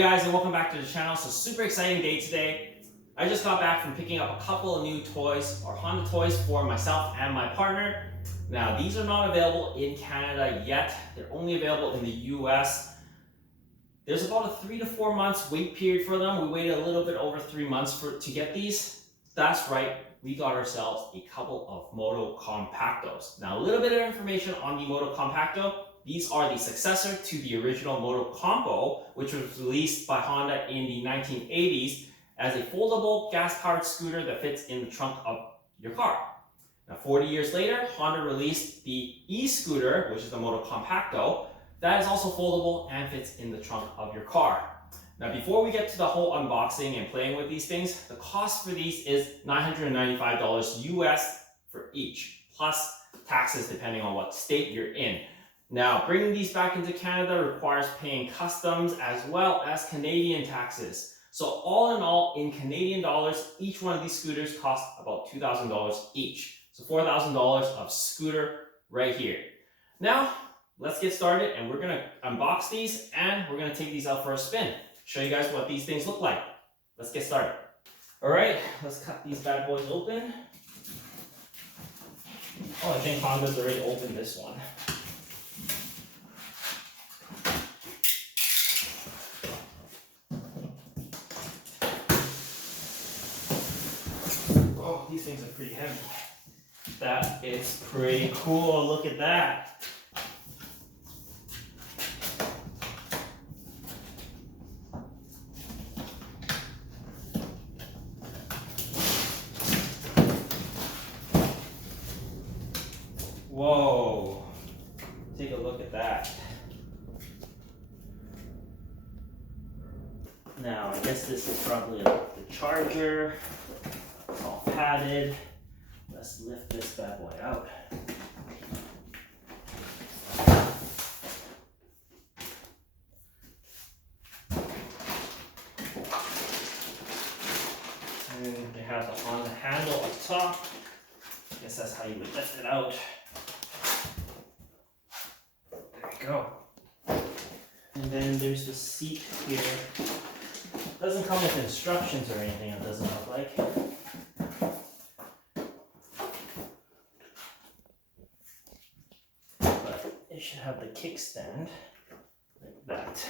guys, and welcome back to the channel. So super exciting day today. I just got back from picking up a couple of new toys or Honda toys for myself and my partner. Now these are not available in Canada yet. They're only available in the US. There's about a 3 to 4 months wait period for them. We waited a little bit over 3 months to get these. That's right, we got ourselves a couple of Motocompactos. Now a little bit of information on the Motocompacto. These are the successor to the original Motocompo, which was released by Honda in the 1980s as a foldable gas-powered scooter that fits in the trunk of your car. Now 40 years later, Honda released the e-scooter, which is the Motocompacto, that is also foldable and fits in the trunk of your car. Now before we get to the whole unboxing and playing with these things, the cost for these is $995 US for each, plus taxes depending on what state you're in. Now, bringing these back into Canada requires paying customs as well as Canadian taxes. So all in all, in Canadian dollars, each one of these scooters costs about $2,000 each. So $4,000 of scooter right here. Now, let's get started and we're gonna unbox these and we're gonna take these out for a spin. Show you guys what these things look like. Let's get started. All right, let's cut these bad boys open. Oh, I think Honda's already opened this one. Oh, these things are pretty heavy. That is pretty cool. Look at that. Whoa. Take a look at that. Now, I guess this is probably the charger. It's all padded. Let's lift this bad boy out. And you have the Honda handle up top. I guess that's how you would lift it out. There you go. And then there's the seat here. Doesn't come with instructions or anything, it doesn't look like. But it should have the kickstand like that.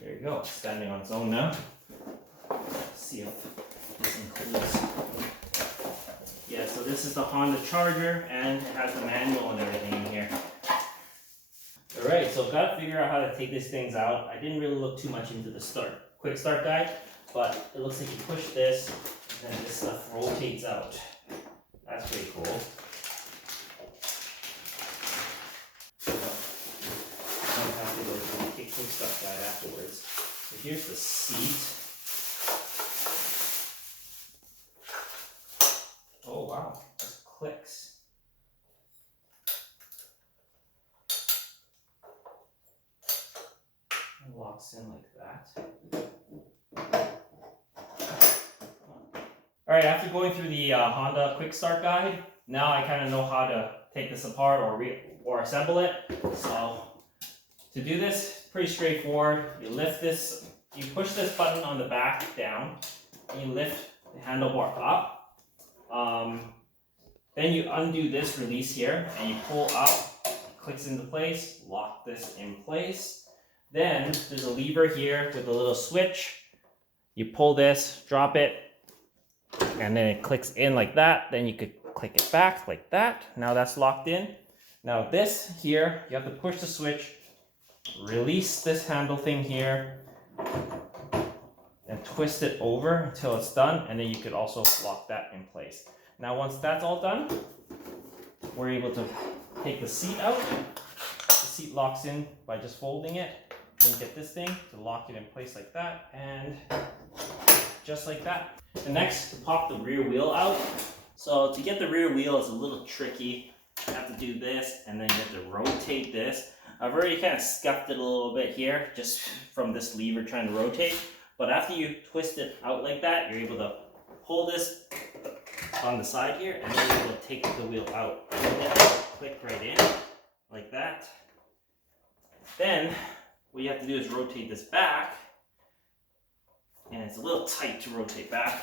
There you go, standing on its own now. Let's see if this includes. Yeah, so this is the Honda charger and it has the manual and everything in here. Alright, so I've got to figure out how to take these things out. I didn't really look too much into the quick start guide, but it looks like you push this and then this stuff rotates out. That's pretty cool. I don't have to go through the quick start guide afterwards. So here's the seat. Oh wow, this clicks. Locks in like that. Alright, after going through the Honda quick start guide, now I kind of know how to take this apart or assemble it. So to do this, pretty straightforward. You lift this, you push this button on the back down, and you lift the handlebar up. Then you undo this release here and you pull up, clicks into place, lock this in place. Then there's a lever here with a little switch. You pull this, drop it, and then it clicks in like that. Then you could click it back like that. Now that's locked in. Now this here, you have to push the switch, release this handle thing here, and twist it over until it's done. And then you could also lock that in place. Now once that's all done, we're able to take the seat out. The seat locks in by just folding it. Then you get this thing to lock it in place like that, and just like that. And next, to pop the rear wheel out. So to get the rear wheel is a little tricky. You have to do this, and then you have to rotate this. I've already kind of scuffed it a little bit here, just from this lever trying to rotate. But after you twist it out like that, you're able to pull this on the side here, and then you're able to take the wheel out. And then click right in, like that. Then what you have to do is rotate this back and it's a little tight to rotate back.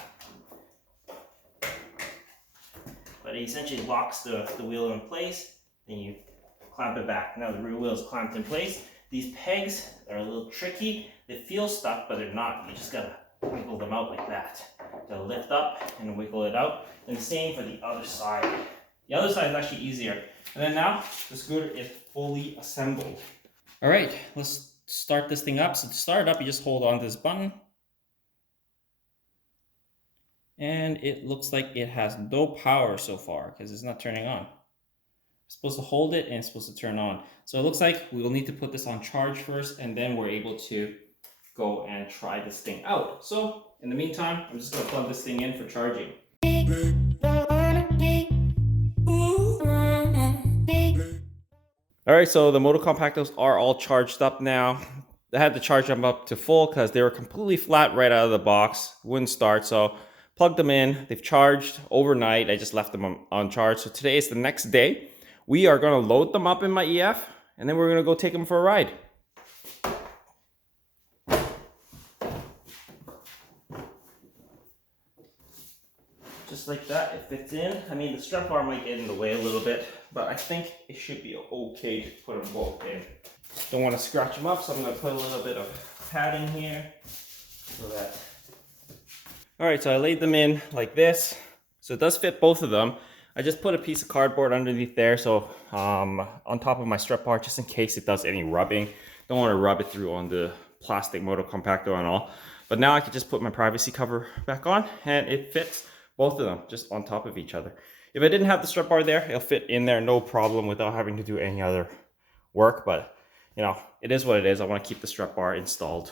But it essentially locks the wheel in place, then you clamp it back. Now the rear wheel is clamped in place. These pegs are a little tricky. They feel stuck, but they're not. You just gotta wiggle them out like that. Gotta lift up and wiggle it out. And the same for the other side. The other side is actually easier. And then now the scooter is fully assembled. All right, let's start this thing up. So to start it up, you just hold on to this button. And it looks like it has no power so far because it's not turning on. We're supposed to hold it and it's supposed to turn on. So it looks like we will need to put this on charge first, and then we're able to go and try this thing out. So in the meantime, I'm just gonna plug this thing in for charging. All right, so the Motocompactos are all charged up now. I had to charge them up to full because they were completely flat right out of the box. Wouldn't start, so plugged them in. They've charged overnight. I just left them on charge. So today is the next day. We are gonna load them up in my EF, and then we're gonna go take them for a ride. Just like that, it fits in. I mean, the strap bar might get in the way a little bit, but I think it should be okay to put them both in. Don't want to scratch them up, so I'm going to put a little bit of padding here. So that. All right, so I laid them in like this. So it does fit both of them. I just put a piece of cardboard underneath there, so on top of my strap bar, just in case it does any rubbing. Don't want to rub it through on the plastic Motocompacto and all. But now I can just put my privacy cover back on, and it fits both of them just on top of each other. If I didn't have the strap bar there, it'll fit in there no problem without having to do any other work. But you know, it is what it is. I want to keep the strap bar installed.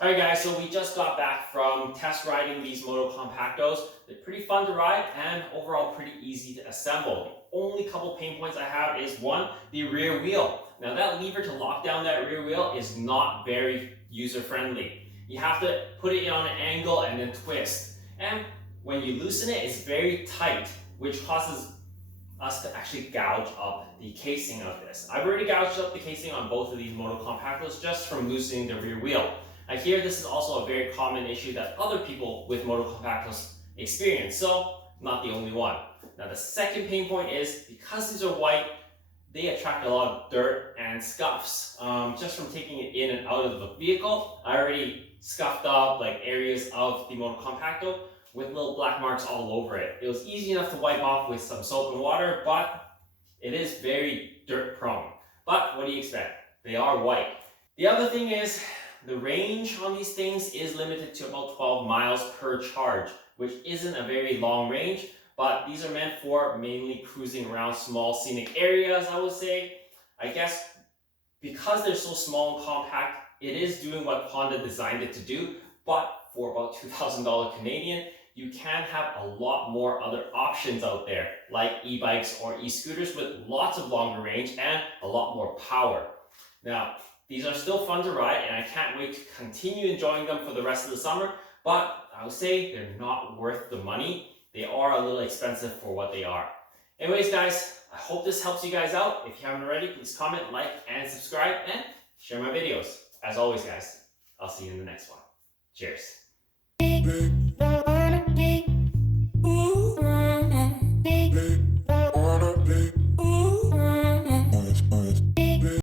Alright guys, so we just got back from test riding these Motocompactos. They're pretty fun to ride and overall pretty easy to assemble. The only couple pain points I have is one, the rear wheel. Now that lever to lock down that rear wheel is not very user friendly. You have to put it on an angle and then twist. And when you loosen it, it's very tight, which causes us to actually gouge up the casing of this. I've already gouged up the casing on both of these Motocompactos just from loosening the rear wheel. I hear this is also a very common issue that other people with Motocompactos experience, so not the only one. Now the second pain point is, because these are white, they attract a lot of dirt and scuffs just from taking it in and out of the vehicle. I already scuffed up like areas of the Motocompacto with little black marks all over it. It was easy enough to wipe off with some soap and water, but it is very dirt prone. But what do you expect? They are white. The other thing is the range on these things is limited to about 12 miles per charge, which isn't a very long range, but these are meant for mainly cruising around small scenic areas, I would say. I guess because they're so small and compact, it is doing what Honda designed it to do, but for about $2,000 Canadian, you can have a lot more other options out there, like e-bikes or e-scooters with lots of longer range and a lot more power. Now, these are still fun to ride, and I can't wait to continue enjoying them for the rest of the summer, but I would say they're not worth the money. They are a little expensive for what they are. Anyways, guys, I hope this helps you guys out. If you haven't already, please comment, like, and subscribe, and share my videos. As always, guys, I'll see you in the next one. Cheers.